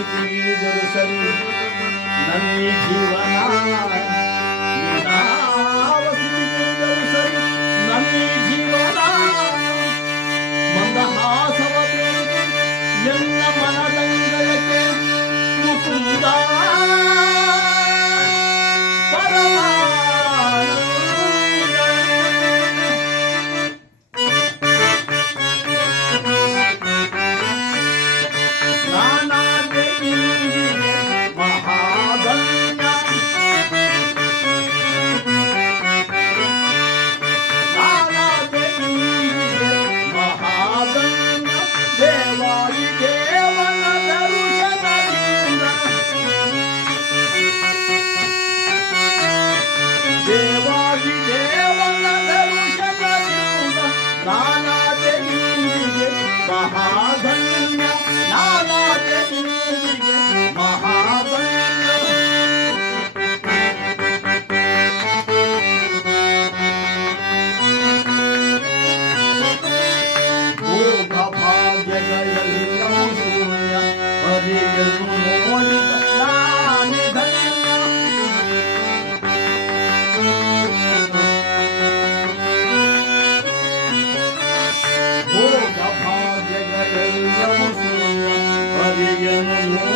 ಸ್ಥಿತಿಗಿಳಿದರು ಸರಿ ನನ್ನ ಜೀವನ ಯಾವ ಸ್ಥಿತಿಗಿಳಿದರು ಸರಿ ನನ್ನ ಜೀವನ ಮಂದಹಾಸವ ಬೇಡಿಕೆ ಎಲ್ಲ ಮನದಂಗಳಕ್ಕೆ ಮುಕುಂದ ದೇವಾದಿ ದೇವನ ದರ್ಶನದಿಂದ ನಾನಾದೆ ನಿಂದಿಗೆ ಮಹಾಧನ್ಯ ನಾನಾದೆ ನಿಂದಿಗೆ ಮಹಾಧನ್ಯ ಭೋಗ ಭಾಗ್ಯಗಳೆಲ್ಲವೂ ಶೂನ್ಯ ಹರಿಯನ್ನು ನೋಡಿದ ನಾನೇ ಧನ್ಯ ಭೋಗ ಭಾಗ್ಯಗಳೆಲ್ಲವೂ ಶೂನ್ಯ ಹರಿಯನ್ನು